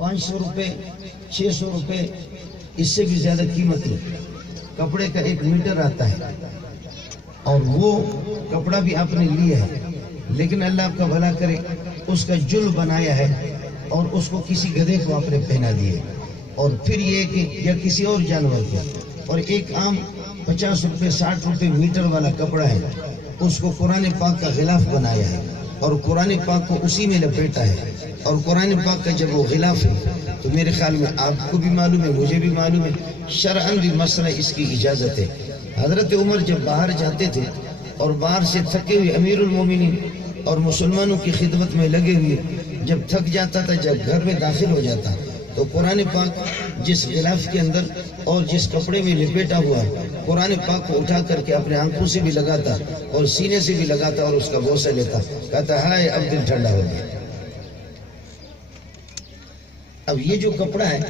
500 روپے 600 روپے اس سے بھی زیادہ قیمتی کپڑے کا 1 میٹر آتا ہے، اور وہ کپڑا بھی آپ نے لیا ہے، لیکن اللہ آپ کا بھلا کرے اس کا جل بنایا ہے اور اس کو کسی گدھے کو آپ نے پہنا دیا، اور پھر یہ کہ یا کسی اور جانور کو، اور ایک عام 50 روپے 60 روپے میٹر والا کپڑا ہے، اس کو قرآن پاک کا غلاف بنایا ہے اور قرآن پاک کو اسی میں لپیٹا ہے، اور قرآن پاک کا جب وہ غلاف ہے تو میرے خیال میں آپ کو بھی معلوم ہے، مجھے بھی معلوم ہے، شرعاً بھی مسئلہ اس کی اجازت ہے۔ حضرت عمر جب باہر جاتے تھے اور باہر سے تھکے ہوئے امیر المومنین اور مسلمانوں کی خدمت میں لگے ہوئے جب تھک جاتا تھا، جب گھر میں داخل ہو جاتا تو قرآن پاک جس غلاف کے اندر اور جس کپڑے میں لپیٹا ہوا ہے، قرآن پاک کو اٹھا کر کے اپنے آنکھوں سے بھی لگاتا اور سینے سے بھی لگاتا اور اس کا بوسہ لیتا، کہتا ہائے اب دل ٹھنڈا ہو گیا۔ اب یہ جو کپڑا ہے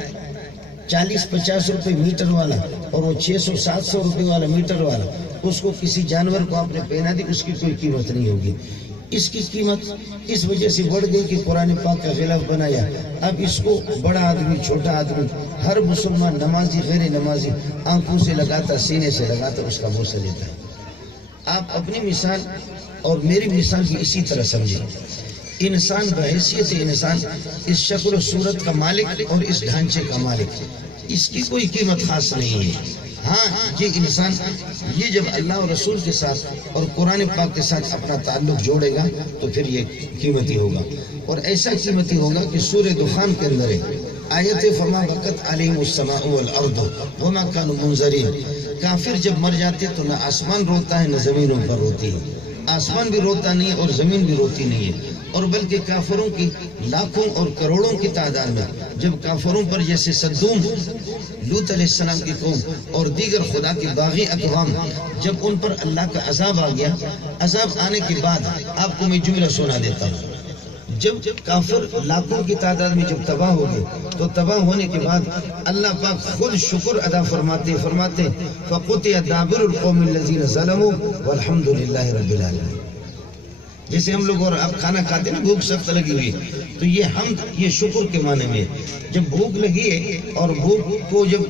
40-50 روپے میٹر والا اور وہ 600-700 روپے والا میٹر والا، اس کو کسی جانور کو آپ نے پہنا دی، اس کی کوئی قیمت نہیں ہوگی۔ اس کی قیمت اس وجہ سے بڑھ گئی کہ قرآن پاک کا غلاف بنایا۔ اب اس کو بڑا آدمی چھوٹا آدمی ہر مسلمان نمازی غیر نمازی آنکھوں سے لگاتا، سینے سے لگاتا، اس کا بوسہ لیتا ہے۔ آپ اپنی مثال اور میری مثال بھی اسی طرح سمجھیں۔ انسان بحیثیت انسان اس شکل و صورت کا مالک اور اس ڈھانچے کا مالک، اس کی کوئی قیمت خاص نہیں ہے۔ ہاں یہ انسان یہ جب اللہ اور رسول کے ساتھ اور قرآن پاک کے ساتھ اپنا تعلق جوڑے گا تو پھر یہ قیمتی ہوگا، اور ایسا قیمتی ہوگا کہ سورہ دخان کے اندر ہے آیت فما بکت علیہم السماء والارض وما كانوا منظرین۔ کافر جب مر جاتے تو نہ آسمان روتا ہے نہ زمین ان پر روتی ہے، آسمان بھی روتا نہیں اور زمین بھی روتی نہیں ہے، اور بلکہ کافروں کی لاکھوں اور کروڑوں کی تعداد میں جب کافروں پر جیسے صدوم، لوط علیہ السلام کی قوم اور دیگر خدا کی باغی اقوام، جب ان پر اللہ کا عذاب آ گیا، عذاب آنے کے بعد آپ کو میں جملہ سنا دیتا ہوں، جب کافر لاکھوں کی تعداد میں جب تباہ ہو گئے تو تباہ ہونے کے بعد اللہ پاک خود شکر ادا فرماتے فَقُطِعَ دَابِرُ الْقَوْمِ الَّذِينَ ظَلَمُوا وَالْحَمْدُ لِلَّهِ رَبِّ الْعَالَمِينَ۔ جیسے ہم لوگ اور آپ کھانا کھاتے ہیں نا، بھوک سخت لگی ہوئی تو یہ حمد یہ شکر کے معنی میں، جب بھوک لگی ہے اور بھوک کو جب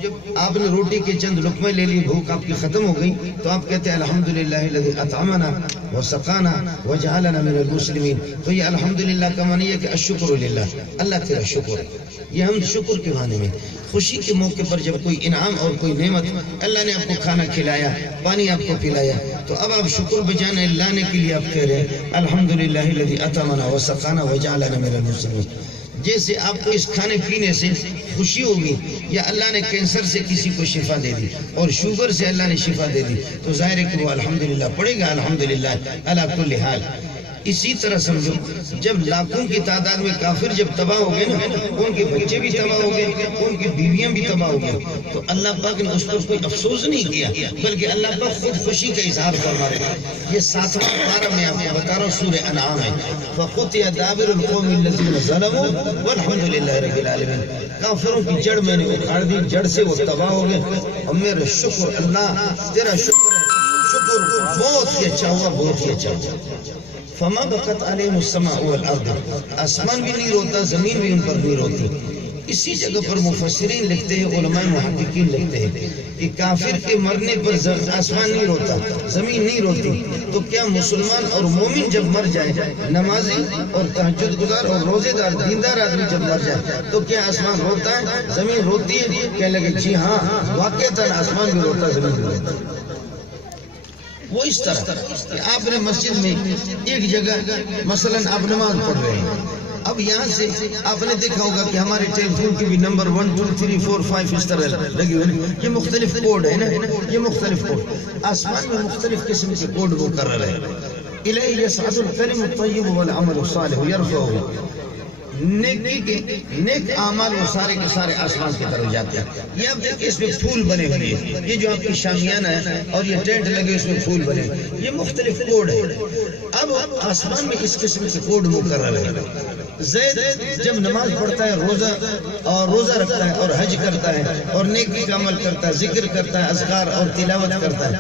آپ نے روٹی کے چند لقمے لے لی، بھوک آپ کی ختم ہو گئی تو آپ کہتے ہیں الحمدللہ الذی اطعمنا وسقانا وجعلنا من المسلمین۔ تو یہ الحمدللہ کا معنی ہے کہ الشکر للہ، اللہ تیرا شکر ہے، یہ حمد شکر کے معنی میں۔ خوشی کے موقع پر جب کوئی انعام اور کوئی نعمت اللہ نے آپ کو کھانا کھلایا، پانی آپ کو پلایا، تو اب آپ شکر بجانے لانے کے لیے آپ کہہ رہے ہیں الحمدللہ الذی اطعمنا وسقانا وجعلنا من المسلمین۔ جیسے آپ کو اس کھانے پینے سے خوشی ہوگی، یا اللہ نے کینسر سے کسی کو شفا دے دی اور شوگر سے اللہ نے شفا دے دی، تو ظاہر ہے کہ وہ الحمدللہ پڑے گا، الحمدللہ علی کل حال۔ اسی طرح سمجھو جب لاکھوں کی تعداد میں کافر جب تباہ ہو گئے نا، ان کے بچے بھی تباہ ہو گئے، ان کی بیویاں بھی تباہ ہو گئے، تو اللہ پاک نے اس پر کوئی افسوس نہیں کیا، بلکہ اللہ پاک خود خوشی کا اظہار فرما رہے ہیں۔ یہ 7واں پارہ میں آپ کو بتا رہا ہوں، سورہ انعام ہے، فَقُطِعَ دَابِرُ الْقَوْمِ الَّذِينَ ظَلَمُوا وَالْحَمْدُ لِلَّهِ رَبِّ الْعَالَمِينَ۔ کافروں کی جڑ میں نے اکھاڑ دی، جڑ سے وہ تباہ ہو گئے، اور میرا شکر اللہ تیرا شکر ہے، شکر بہت ہی اچھا ہوا، بہت ہی اچھا ہوا۔ فما بکت علیہم السماء والارض، آسمان بھی نہیں روتا، زمین بھی ان پر نہیں روتی۔ اسی جگہ پر مفسرین لکھتے ہیں، علماء محققین لکھتے ہیں کہ کافر کے مرنے پر آسمان نہیں روتا، زمین نہیں روتی، تو کیا مسلمان اور مومن جب مر جائے، نمازی اور تہجد گزار اور روزے دار دیندار آدمی جب مر جائے، تو کیا آسمان روتا ہے، زمین روتی ہے؟ کہنے لگے جی ہاں، واقعتاً آسمان بھی روتا، زمین بھی روتا۔ وہ اس طرح کہ آپ نے مسجد میں ایک جگہ مثلاً آپ نماز پڑھ رہے ہیں، اب یہاں سے آپ نے دیکھا ہوگا کہ ہمارے ٹیلی فون کی بھی نمبر 1 2 3 4 5 اس طرح لگی ہوئی، یہ مختلف کوڈ ہے نا، یہ مختلف کوڈ، آسمان میں مختلف قسم کے کوڈ وہ کر رہے ہیں۔ الیہ یصعد الکلم الطیب والعمل الصالح یرفعہ، نیک اعمال وہ سارے کے سارے آسمان کی طرف جاتے ہیں۔ یہ اب دیکھیں اس میں پھول بنے ہوئے ہیں، یہ جو آپ کی شامیانہ ہے اور یہ ٹینٹ لگے اس میں پھول بنے ہوئے، یہ مختلف کوڈ ہے۔ اب آسمان میں اس قسم کے کوڈ مقرر ہے، زید جب نماز پڑھتا ہے روزہ رکھتا ہے اور حج کرتا ہے اور نیکی کا عمل کرتا ہے، ذکر کرتا ہے، اذکار اور تلاوت کرتا ہے،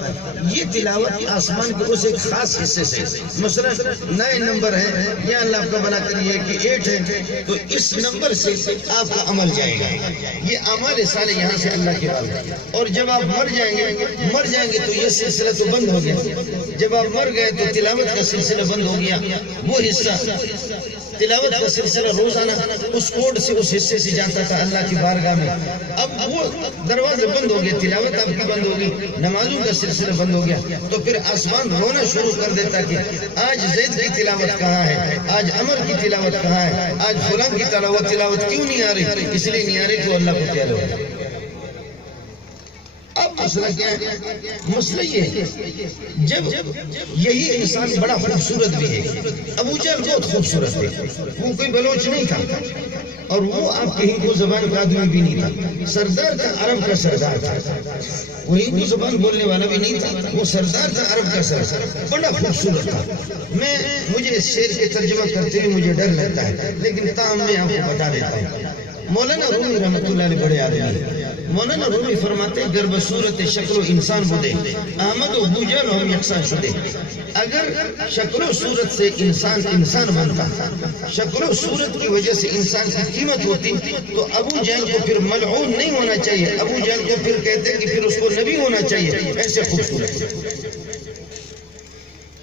یہ تلاوت آسمان کے اس ایک خاص حصے سے، مثلا 9 نمبر ہے یا اللہ آپ کا بنا کریے کہ 8 ہے، تو اس نمبر سے آپ کا عمل جائے گا، یہ اعمال صالح یہاں سے اللہ کے بعد، اور جب آپ مر جائیں گے تو یہ سلسلہ تو بند ہو گیا، جب آپ مر گئے تو تلاوت کا سلسلہ بند ہو گیا، وہ حصہ تلاوت کا سلسلہ روزانہ اس کوڈ سے اس حصے سے جاتا تھا اللہ کی بارگاہ میں، اب وہ دروازے بند ہو گئے، تلاوت آپ کی بند ہوگی، نمازوں کا سلسلہ بند ہو گیا، تو پھر آسمان رونا شروع کر دیتا کہ آج زید کی تلاوت کہاں ہے، آج عمر کی تلاوت کہاں ہے، آج فلان کی تلاوت کیوں نہیں آ رہی، اس لیے نہیں آ رہی کہ اللہ کو پیارا ہو۔ اب مسئلہ کیا ہے؟ مسئلہ یہ ہے جب یہی انسان بڑا خوبصورت بھی ہے، ابو جہل بہت خوبصورت ہے، وہ کوئی بلوچ نہیں تھا اور وہ آپ کے ہندو زبان کا آدمی بھی نہیں تھا، سردار تھا، عرب کا سردار تھا، وہ ہندو زبان بولنے والا بھی نہیں تھا، وہ سردار تھا، عرب کا سردار، بڑا خوبصورت تھا۔ مجھے اس شعر کے ترجمہ کرتے ہوئے مجھے ڈر لگتا ہے، لیکن تاہم میں آپ کو بتا دیتا ہوں۔ مولانا رومی رحمت اللہ علیہ بڑے آدمی ہیں، مولانا رومی فرماتے ہیں گرب صورت شکل و انسان بودے احمد و ابو جہل ہم یکساں شدے، اگر شکل و صورت سے انسان بنتا، شکل و صورت کی وجہ سے انسان کی قیمت ہوتی، تو ابو جہل کو پھر ملعون نہیں ہونا چاہیے، ابو جہل کو پھر کہتے ہیں کہ پھر اس کو نبی ہونا چاہیے، ایسے خوبصورت،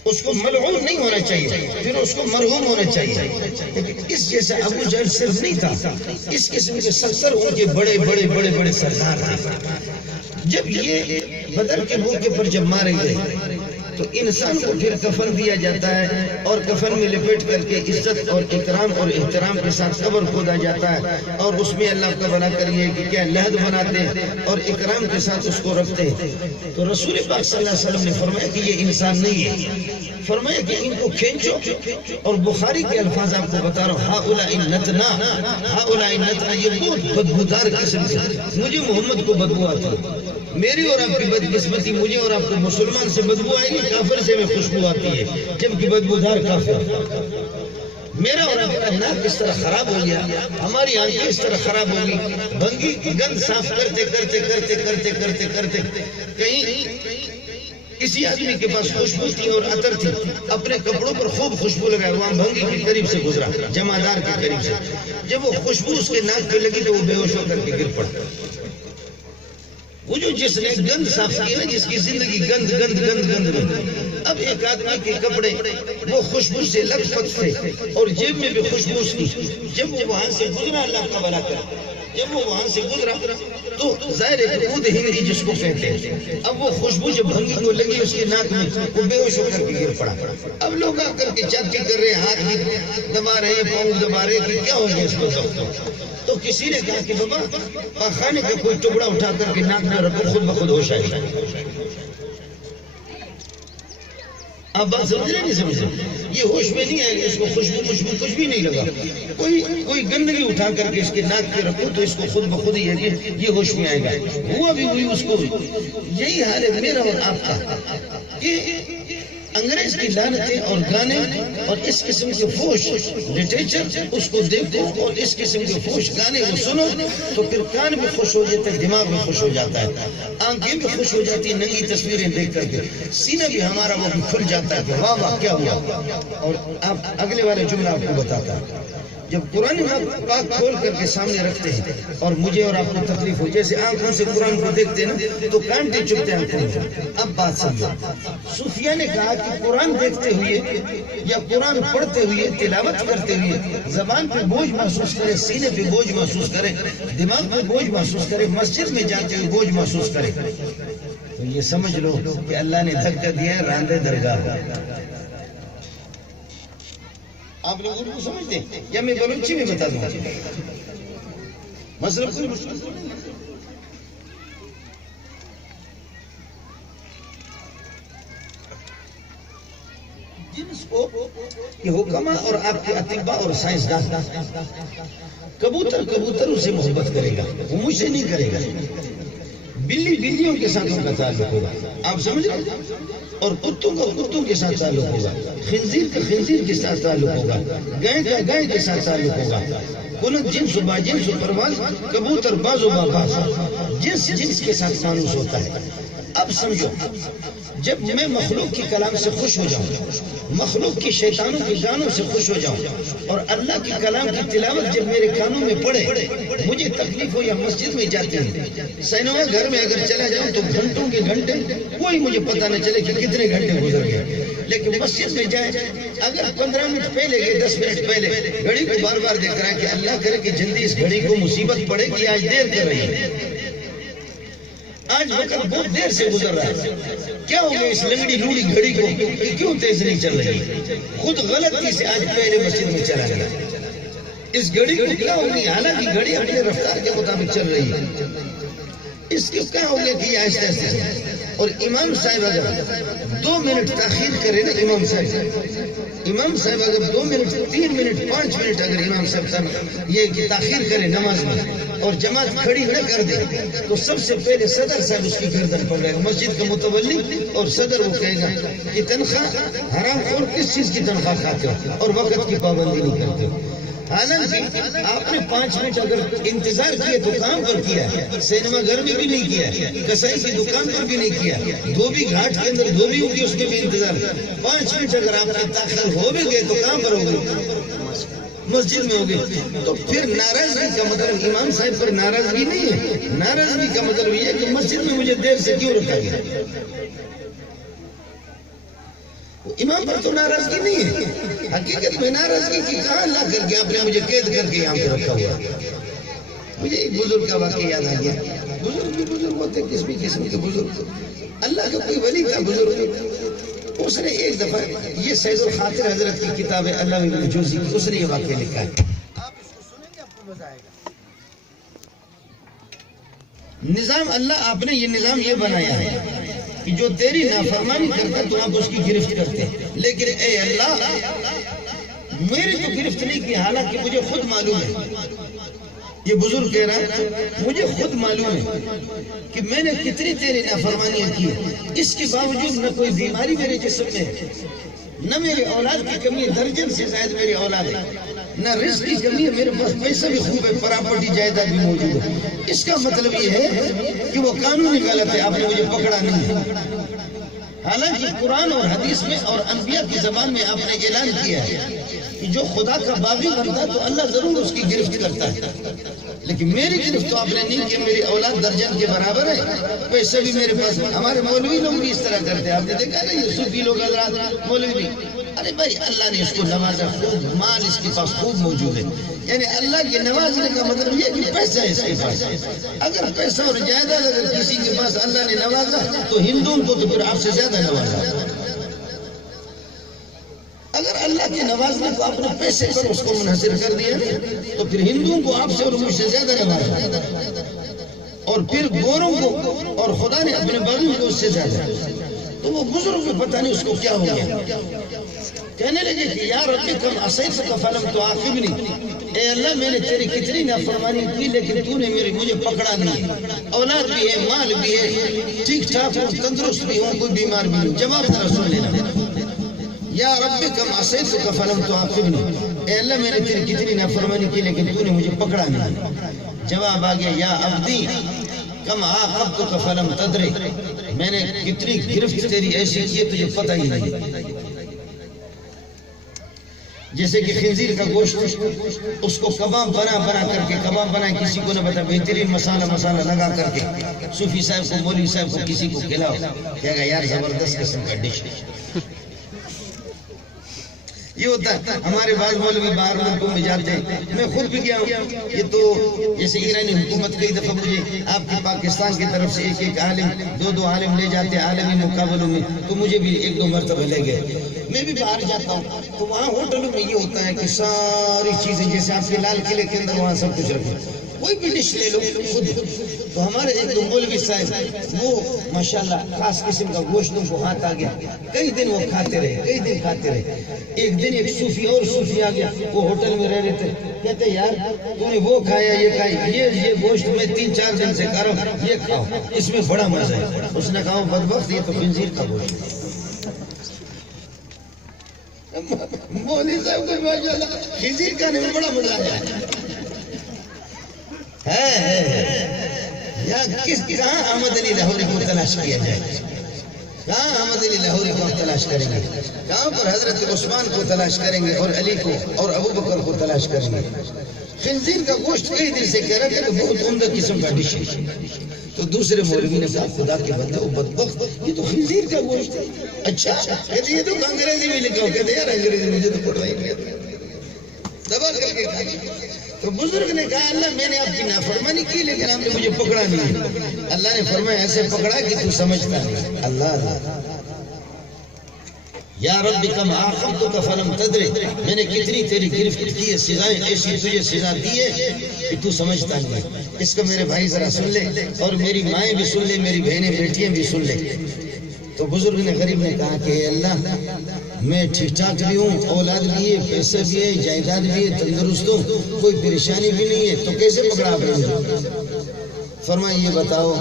اس کو ملعون نہیں ہونا چاہیے، پھر اس کو مرحوم ہونا چاہیے، لیکن اس جیسا ابو جہل صرف نہیں تھا، اس قسم کے 70 ان کے بڑے سردار تھے۔ جب یہ بدر کے موقع پر جب مارے گئے تو انسان کو پھر کفن دیا جاتا ہے اور کفن میں لپیٹ کر کے عزت اور اکرام اور احترام کے ساتھ قبر کھودا جاتا ہے، اور اس میں اللہ کا بنا کریے کہ کیا لحد بناتے ہیں اور اکرام کے ساتھ اس کو رکھتے ہیں، تو رسول پاک صلی اللہ علیہ وسلم نے فرمایا کہ یہ انسان نہیں ہے، فرمایا کہ ان کو کھینچو، اور بخاری کے الفاظ آپ کو بتا رہا ہوں، ہاؤلاء النتنا، یہ بہت بدبودار قسم سے، مجھے محمد کو بدبو آتی ہے، میری اور آپ کی بدقسمتی، مجھے اور آپ کو مسلمان سے بدبو آئے گی، کافر سے میں خوشبو آتی ہے، جبکہ بدبودار کافر، میرا اور آپ کا ناک اس طرح خراب ہو گیا، ہماری آنکھیں اس طرح خراب ہوگی، بھنگی گند صاف کرتے کہیں کسی آدمی کے پاس خوشبو تھی اور عطر تھی، اپنے کپڑوں پر خوب خوشبو لگائے، وہاں بھنگی کے قریب سے گزرا، جمعدار کے قریب سے، جب وہ خوشبو اس کے ناک پہ لگی تو وہ بے ہوش ہو کر کے گر پڑا۔ وہ جو جس نے گند صاف کی نا، جس کی زندگی گند، اب ایک آدمی کے کپڑے وہ خوشبو سے لت پت تھے اور جیب میں بھی خوشبو کی، جب وہ وہاں سے گزرا، اللہ کا بھلا کر، جب وہ وہاں سے گزرا تو ظاہر ہے خود ہندی جس کو کہتے ہیں، اب وہ خوشبو جب بھنگی کو لگی اس کے ناک میں، وہ بے ہوش ہو کر کے گر پڑا۔ اب لوگ آ کر کے چاکی کر رہے، ہاتھ بھی دبا رہے، پاؤں دبا رہے کہ کیا ہو گیا اس کو، تو کسی نے کہا کہ بابا پاخانے کا کوئی ٹکڑا اٹھا کر کے ناک میں رکھو، خود بخود ہوش آئے گا۔ آپ بات سمجھ رہے نہیں سمجھ رہے؟ یہ ہوش میں نہیں آئے گا، اس کو خوشبو کچھ بھی نہیں لگا، کوئی گندگی اٹھا کر کے اس کے ناک پہ رکھو تو اس کو خود بخود ہی ہے کہ یہ ہوش میں آئے گا، ہوا بھی ہوئی اس کو بھی۔ یہی حال ہے میرا اور آپ کا کہ انگریز کی لعنتیں اور گانے اور اس قسم کے فوش لٹریچر اس کو دیکھو اور اس قسم کے فوش گانے کو سنو تو پھر کان بھی خوش ہو جاتا ہے، دماغ بھی خوش ہو جاتا ہے، آنکھیں بھی خوش ہو جاتی ہیں ننگی تصویریں دیکھ کر کے، سینہ بھی ہمارا وہ بھی کھل جاتا ہے کہ واہ واہ کیا ہوا۔ اور آپ اگلے والے جملہ آپ کو بتاتا ہے، جب قرآن پاک کھول کر کے سامنے رکھتے ہیں اور مجھے اور آپ کو تکلیف ہو، جیسے آنکھوں سے قرآن کو دیکھتے ہیں نا تو کانٹے چبھتے ہیں آنکھوں میں۔ اب بات سمجھو، صوفیہ نے کہا کہ قرآن دیکھتے ہوئے یا قرآن پڑھتے ہوئے، تلاوت کرتے ہوئے زبان پہ بوجھ محسوس کرے، سینے پہ بوجھ محسوس کرے، دماغ پہ بوجھ محسوس کرے، مسجد میں جاتے ہوئے بوجھ محسوس کرے، تو یہ سمجھ لو کہ اللہ نے دھکا دیا ہے راندے درگاہ۔ آپ لوگ اردو سمجھتے ہیں یا میں بلوچی میں بتا دوں؟ مسئلہ کوئی مشکل نہیں، جنس کو یہ حکمہ اور آپ کے اطباء اور سائنسدان، کبوتر اسے محبت کرے گا، وہ مجھ سے نہیں کرے گا، بلیوں کے ساتھ ان کا تعلق ہوگا، آپ سمجھ رہے ہیں؟ اور کتوں کا کتوں کے ساتھ تعلق ہوگا، خنزیر کا خنزیر کے ساتھ تعلق ہوگا، گائے کا گائے کے ساتھ تعلق ہوگا، کلت جنس و با جنس و پرواز، کبوتر باز و با باز، جنس جنس کے ساتھ مانوس ہوتا ہے۔ اب سمجھو، جب میں مخلوق کی کلام سے خوش ہو جاؤں، مخلوق کی شیطانوں کے گانوں سے خوش ہو جاؤں، اور اللہ کی کلام کی تلاوت جب میرے کانوں میں پڑے، مجھے تکلیف ہو یا مسجد میں جاتے ہیں، سینما گھر میں اگر چلا جاؤں تو گھنٹوں کے گھنٹے کوئی مجھے پتہ نہ چلے کہ کتنے گھنٹے گزر گئے، لیکن مسجد میں جائے اگر 15 منٹ پہلے گئے 10 منٹ پہلے گھڑی کو بار بار دیکھ رہا ہے کہ اللہ کرے کہ جلدی اس گھڑی کو مصیبت پڑے کہ آج دیر کر رہی ہے، آج وقت بہت دیر سے گزر رہا ہے، کیا ہو گیا اس لنگڑی لوڑی گھڑی کو کہ کیوں تیز نہیں چل رہی، خود غلطی سے آج پہلے مسجد میں چلا گیا، اس گھڑی کو کیا ہو گئی، حالانکہ گھڑی اپنے رفتار کے مطابق چل رہی ہے، اس کی کیا ہو گیا کہ یہ آہستہ آہستہ۔ اور امام صاحب اگر 2 منٹ تاخیر کرے نا، امام صاحب اگر 2 منٹ 3 منٹ 5 منٹ اگر امام صاحب یہ تاخیر کرے نماز میں اور جماعت کھڑی نہ کر دے تو سب سے پہلے صدر صاحب اس کی گردن پکڑے گا، مسجد کا متولی اور صدر وہ کہے گا کہ تنخواہ حرام خور کس چیز کی تنخواہ کھاتے ہو اور وقت کی پابندی نہیں کرتے ہو، حالانکہ آپ نے 5 منٹ اگر انتظار کیے تو کام پر کیا ہے، سینما گھر میں بھی نہیں کیا ہے، کسائی کی دکان پر بھی نہیں کیا، دھوبی گھاٹ کے اندر دھوبی ہوگی اس میں بھی انتظار، 5 منٹ اگر آپ کے تاخیر ہو بھی گئے تو کام پر ہوگی، مسجد میں ہوگی، تو پھر ناراضگی کا مطلب امام صاحب پر ناراضگی نہیں ہے، ناراضگی کا مطلب یہ ہے کہ مسجد میں مجھے دیر سے کیوں رکھا گیا، امام پر تو ناراضگی نہیں ہے، حقیقت میں ناراضگی کی کہاں لا کر کے آپ نے مجھے قید کر کے یہاں پہ رکھا ہوا۔ مجھے ایک بزرگ کا واقعہ یاد آ گیا، بزرگ بھی بزرگ ہوتے کس بھی قسم کے بزرگ، اللہ کا کوئی ولی تھا بزرگ، اس نے ایک دفعہ یہ سید الخاطر حضرت کی کتاب ہے علامہ ابن جوزی کی، اس نے یہ واقعہ لکھا ہے، آپ اس کو سنیں گے آپ کو مزہ آئے گا۔ نظام اللہ آپ نے یہ نظام یہ بنایا ہے کہ جو تیری نافرمانی کرتا تو آپ اس کی گرفت کرتے، لیکن اے اللہ میری تو گرفت نہیں کی، حالانکہ مجھے خود معلوم ہے، یہ بزرگ کہہ رہا ہے مجھے خود معلوم ہے کہ میں نے کتنی تیری نافرمانیاں کی، اس کے باوجود نہ کوئی بیماری میرے جسم میں ہے، نہ میرے اولاد کی کمی ہے، درجن سے زائد میری اولاد ہے، نہ رزق کی کمی ہے، میرے پاس پیسہ بھی خوب ہے، پراپرٹی جائیداد بھی موجود ہے، اس کا مطلب یہ ہے کہ وہ قانونی غلط ہے، آپ نے مجھے پکڑا نہیں ہے، حالانکہ قرآن اور حدیث میں اور انبیاء کی زبان میں آپ نے اعلان کیا ہے کہ جو خدا کا باغی بنتا تو اللہ ضرور اس کی گرفت کرتا ہے، لیکن میری گرفت تو آپ نے نہیں کی، میری اولاد درجن کے برابر ہے، پیسہ بھی میرے پاس، ہمارے مولوی لوگ بھی اس طرح کرتے ہیں، آپ نے دیکھا نا یہ صوفی لوگ حضرات مولوی بھی، ارے بھائی اللہ نے اس کو نوازا، خوب مال اس کے پاس خوب موجود ہے، یعنی اللہ کے نوازنے کا مطلب یہ کہ پیسہ ہے اس کے پاس، اگر پیسہ اور جائیداد اگر کسی کے پاس اللہ نے نوازا تو ہندوؤں کو تو پھر آپ سے زیادہ نوازا، اگر اللہ کے نوازنے کو اپنے پیسے پر اس کو منحصر کر دیا تو پھر ہندوؤں کو آپ سے اور مجھ سے زیادہ نوازا، اور پھر گوروں کو اور خدا نے اپنے بندوں کو اس سے زیادہ، تو وہ بزرگ کو پتہ نہیں اس کو کیا ہو گیا، کہنے لگے کہ یا رب کم عصیتک فلم تعاقبنی، اے اللہ میں نے تیری کتنی نافرمانی کی لیکن تو نے مجھے پکڑا نہیں، اولاد بھی ہے، مال بھی ہے، ٹھیک ٹھاک ہوں، تندرست بھی ہوں، کوئی بیمار بھی ہوں، جواب ذرا سن لینا، یا رب کم عصیتک فلم تعاقبنی، اے اللہ میں نے تیری کتنی نافرمانی کی لیکن تو نے مجھے پکڑا نہیں، جواب آ گیا یا عبدی کم عاقبتک فلم تدری، میں نے کتنی گرفت تیری ایسی کی تجھے پتہ ہی نہیں، جیسے کہ خنزیر کا گوشت اس کو کباب بنا کر کے، کباب بنا کسی کو نہ بتا، بہترین مسالہ لگا کر کے صوفی صاحب کو مولوی صاحب کو کسی کو کھلاؤ، کہے گا یار زبردست قسم کا ڈش ہے، یہ ہوتا ہے ہمارے بعض مولوی باہر ملکوں میں جاتے ہیں، میں خود بھی گیا ہوں، یہ تو جیسے ایرانی حکومت کئی دفعہ مجھے آپ کے پاکستان کی طرف سے ایک عالم 2 عالم لے جاتے ہیں عالمی مقابلوں میں، تو مجھے بھی 1-2 مرتبہ لے گئے، میں بھی باہر جاتا ہوں تو وہاں ہوٹلوں میں یہ ہوتا ہے کہ ساری چیزیں جیسے آپ کے لال قلعے کے اندر وہاں سب کچھ رکھیں، کوئی بھی ڈش لے لو خود، تو ہمارے 1-2 مولوی صاحب وہ ماشاءاللہ خاص قسم کا گوشتوں کو ہاتھ آ گیا، کئی دن وہ کھاتے رہے، ایک دن ایک صوفی اور صوفی آ گیا، وہ ہوٹل میں رہ رہے تھے، کہتے یار تو نے وہ کھایا یہ کھائی، یہ گوشت میں 3-4 دن سے کھا رہا ہوں، یہ کھاؤ اس میں بڑا مزہ ہے، اس نے کہا بدبخت یہ تو خنزیر کا گوشت ہے، مولوی صاحب کو ماشاءاللہ خنزیر کھانے میں بڑا مزہ آیا یا کہاں احمد علی لاہوری کو تلاش کیا جائے؟ کہاں احمد علی لاہوری کو ہم تلاش کریں گے؟ کہاں پر حضرت عثمان کو تلاش کریں گے اور علی کو اور ابو بکر کو تلاش کریں گے؟ خنزیر کا گوشت کئی دن سے کہہ رہا تھا کہ بہت عمدہ قسم کا ڈش ہے. تو دوسرے مولوی نے کہا خدا کے بندہ وہ بدبخت یہ تو خنزیر کا گوشت ہے. اچھا کہتے یہ تو انگریزی میں لکھا ہو. کہتے یار انگریزی مجھے تو پڑھنا ہی نہیں دبا کر کے کھا. تو بزرگ نے کہا اللہ میں نے آپ کی نافرمانی کی لیکن آپ نے مجھے پکڑا نہیں. اللہ نے فرمایا ایسے پکڑا کہ تو سمجھتا نہیں. اللہ یا رب کم عاقبتک فلم تدری, میں نے کتنی تیری گرفت کی ہے, سزائیں ایسی تجھے سزا دی ہے کہ تو سمجھتا نہیں. اس کو میرے بھائی ذرا سن لے اور میری مائیں بھی سن لے, میری بہنیں بیٹیاں بھی سن لے. تو بزرگ نے غریب نے کہا کہ اللہ میں ٹھیک ٹھاک بھی ہوں, اولاد بھی ہے, پیسے بھی ہے, جائیداد بھی ہے, تندرست ہوں, کوئی پریشانی بھی نہیں ہے, تو کیسے پکڑا آپ نے؟ فرمائے یہ بتاؤ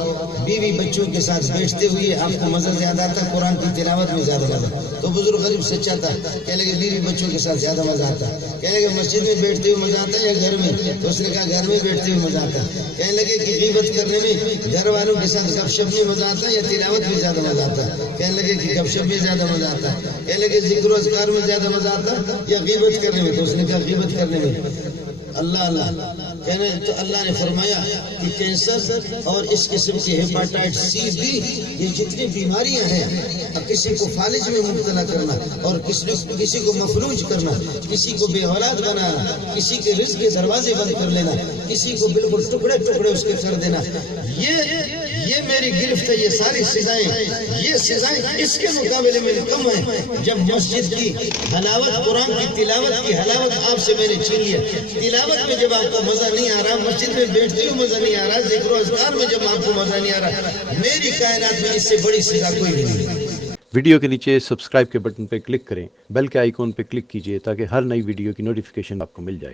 بیوی بچوں کے ساتھ بیٹھتے ہوئے آپ کو مزہ زیادہ آتا ہے, قرآن کی تلاوت میں زیادہ مزہ؟ تو بزرگ غریب سچا تھا, کہنے لگے بیوی بچوں کے ساتھ زیادہ مزہ آتا ہے. کہنے لگے مسجد میں بیٹھتے ہوئے مزہ آتا ہے یا گھر میں؟ تو اس نے کہا گھر میں بیٹھتے ہوئے مزہ آتا ہے. کہنے لگے کہ غیبت کرنے میں گھر والوں کے ساتھ گپ شپ میں مزہ آتا ہے یا تلاوت میں زیادہ مزہ آتا ہے؟ کہنے لگے کہ گپ شپ میں زیادہ مزہ آتا ہے. کہنے لگے ذکر و اذکار میں زیادہ مزہ آتا ہے یا غیبت کرنے میں؟ تو اس نے کہا غیبت کرنے میں. اللہ اللہ کہنے تو اللہ نے فرمایا کہ کینسر اور اس قسم کے ہیپاٹائٹس سی بی یہ جتنی بیماریاں ہیں, کسی کو فالج میں مبتلا کرنا اور کسی کو مفلوج کرنا, کسی کو بے اولاد بنانا, کسی کے رزق کے دروازے بند کر لینا, کسی کو بالکل ٹکڑے ٹکڑے اس کے کر دینا, یہ میری گرفت ہے. یہ ساری سزائیں, یہ سزائیں اس کے مقابلے میں کم ہیں جب مسجد کی حلاوت, قرآن کی تلاوت کی حلاوت آپ سے میں نے چھین لیا. تلاوت میں جب آپ کو مزہ نہیں آ رہا, مسجد میں بیٹھتے ہوئے مزہ نہیں آ رہا, ذکر و اذکار میں جب آپ کو مزہ نہیں آ رہا, میری کائنات میں اس سے بڑی سزا کوئی نہیں ہے. ویڈیو کے نیچے سبسکرائب کے بٹن پہ کلک کریں, بیل کے آئیکن پہ کلک کیجئے تاکہ ہر نئی ویڈیو کی نوٹیفیکیشن آپ کو مل جائے.